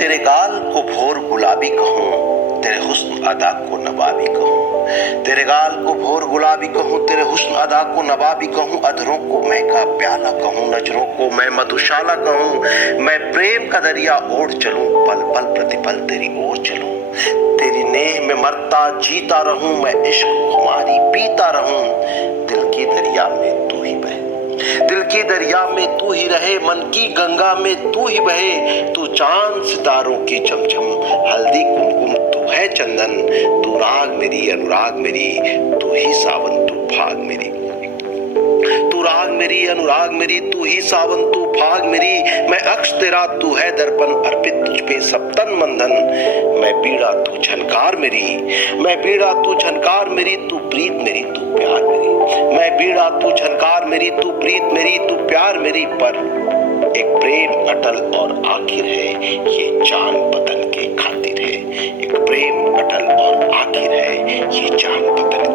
तेरे गाल को भोर गुलाबी कहूँ, तेरे हुस्न अदा को नवाबी कहूँ। तेरे गाल को भोर गुलाबी कहूँ, तेरे हुस्न अदा को नवाबी कहूँ। अधरों को महका प्याला कहूँ, नजरों को मैं मधुशाला कहूँ। मैं प्रेम का दरिया ओढ़ चलूं, पल पल प्रतिपल तेरी ओर चलूं। तेरी नेह में मरता जीता रहूं, मैं इश्क खुमारी पीता रहूं। दिल की दरिया में तू ही बहे, दिल की दरिया में तू ही रहे, मन की गंगा में तू ही बहे। तू चांद सितारों की चमचम, हल्दी कुमकुम तू है चंदन। तू राग मेरी अनुराग मेरी, तू ही सावन तू फाग मेरी। तू राग मेरी अनुराग मेरी, तू ही सावन तू फाग मेरी। मैं अक्ष तेरा तू है दर्पण, अर्पित तुझ पे सब तन मन धन। मैं पीड़ा तू झनकार मेरी, मैं पीड़ा तू झनकार मेरी। तू प्रीत मेरी तू प्यार मेरी, मैं पीड़ा तू झनकार मेरी। तू प्रीत मेरी तू प्यार मेरी। पर एक प्रेम अटल और आखिर है, ये जान बदन के खातिर है। एक प्रेम अटल और आखिर है, ये जान बदन